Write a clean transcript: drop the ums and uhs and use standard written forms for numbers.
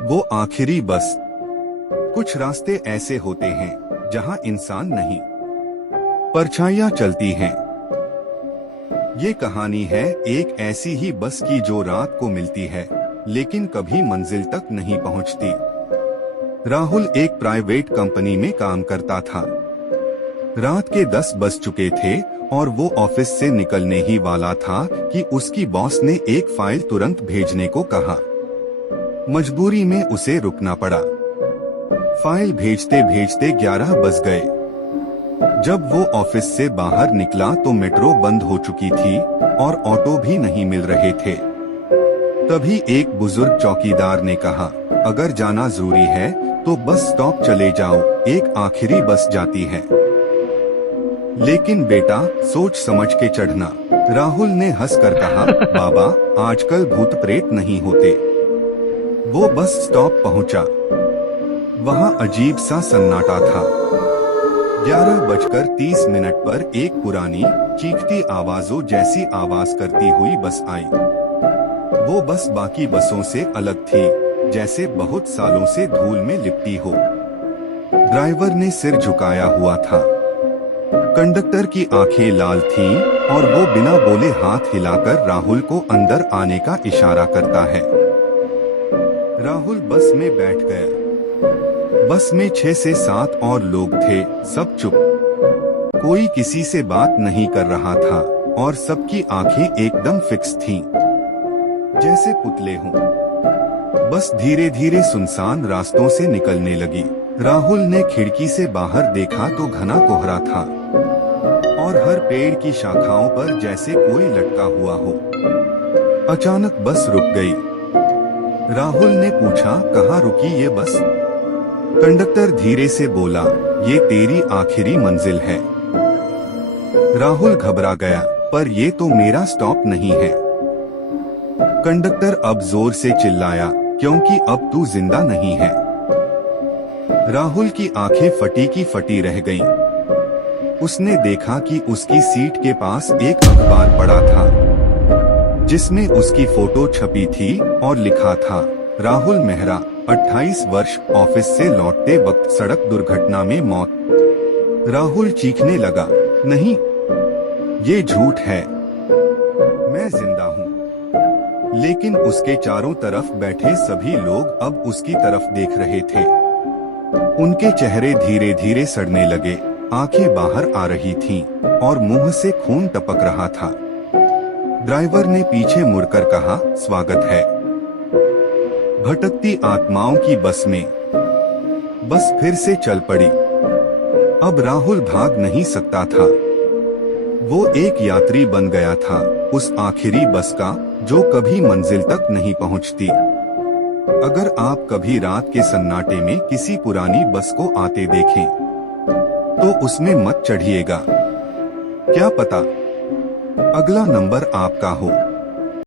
वो आखिरी बस। कुछ रास्ते ऐसे होते हैं जहां इंसान नहीं, परछाइयां चलती हैं। ये कहानी है एक ऐसी ही बस की जो रात को मिलती है लेकिन कभी मंजिल तक नहीं पहुंचती। राहुल एक प्राइवेट कंपनी में काम करता था। रात के 10 बज चुके थे और वो ऑफिस से निकलने ही वाला था कि उसकी बॉस ने एक फाइल तुरंत भेजने को कहा। मजबूरी में उसे रुकना पड़ा। फाइल भेजते भेजते 11 बज गए। जब वो ऑफिस से बाहर निकला तो मेट्रो बंद हो चुकी थी और ऑटो भी नहीं मिल रहे थे। तभी एक बुजुर्ग चौकीदार ने कहा, अगर जाना जरूरी है तो बस स्टॉप चले जाओ, एक आखिरी बस जाती है। लेकिन बेटा, सोच समझ के चढ़ना। राहुल ने हंसकर कहा, बाबा, आजकल भूत प्रेत नहीं होते। वो बस स्टॉप पहुंचा। वहां अजीब सा सन्नाटा था। 11:30 पर एक पुरानी चीखती आवाजों जैसी आवाज करती हुई बस आई। वो बस बाकी बसों से अलग थी, जैसे बहुत सालों से धूल में लिपटी हो। ड्राइवर ने सिर झुकाया हुआ था। कंडक्टर की आंखें लाल थीं और वो बिना बोले हाथ हिलाकर राहुल को अंदर आने का इशारा करता है। राहुल बस में बैठ गया। बस में 6 से 7 और लोग थे, सब चुप। कोई किसी से बात नहीं कर रहा था और सबकी आंखें एकदम फिक्स थीं, जैसे पुतले हों। बस धीरे धीरे सुनसान रास्तों से निकलने लगी। राहुल ने खिड़की से बाहर देखा तो घना कोहरा था और हर पेड़ की शाखाओं पर जैसे कोई लटका हुआ हो। अचानक बस रुक गई। राहुल ने पूछा, कहाँ रुकी ये बस? कंडक्टर धीरे से बोला, ये तेरी आखिरी मंजिल है। राहुल घबरा गया, पर ये तो मेरा स्टॉप नहीं है। कंडक्टर अब जोर से चिल्लाया, क्योंकि अब तू जिंदा नहीं है। राहुल की आंखें फटी की फटी रह गईं। उसने देखा कि उसकी सीट के पास एक अखबार पड़ा था जिसमें उसकी फोटो छपी थी और लिखा था, राहुल मेहरा, 28 वर्ष, ऑफिस से लौटते वक्त सड़क दुर्घटना में मौत। राहुल चीखने लगा, नहीं, ये झूठ है, मैं जिंदा हूँ। लेकिन उसके चारों तरफ बैठे सभी लोग अब उसकी तरफ देख रहे थे। उनके चेहरे धीरे धीरे सड़ने लगे, आंखें बाहर आ रही थीं और मुंह से खून टपक रहा था। ड्राइवर ने पीछे मुड़कर कहा, स्वागत है भटकती आत्माओं की बस में। बस फिर से चल पड़ी। अब राहुल भाग नहीं सकता था। वो एक यात्री बन गया था, उस आखिरी बस का जो कभी मंजिल तक नहीं पहुंचती। अगर आप कभी रात के सन्नाटे में किसी पुरानी बस को आते देखें तो उसमें मत चढ़िएगा। क्या पता अगला नंबर आपका हो।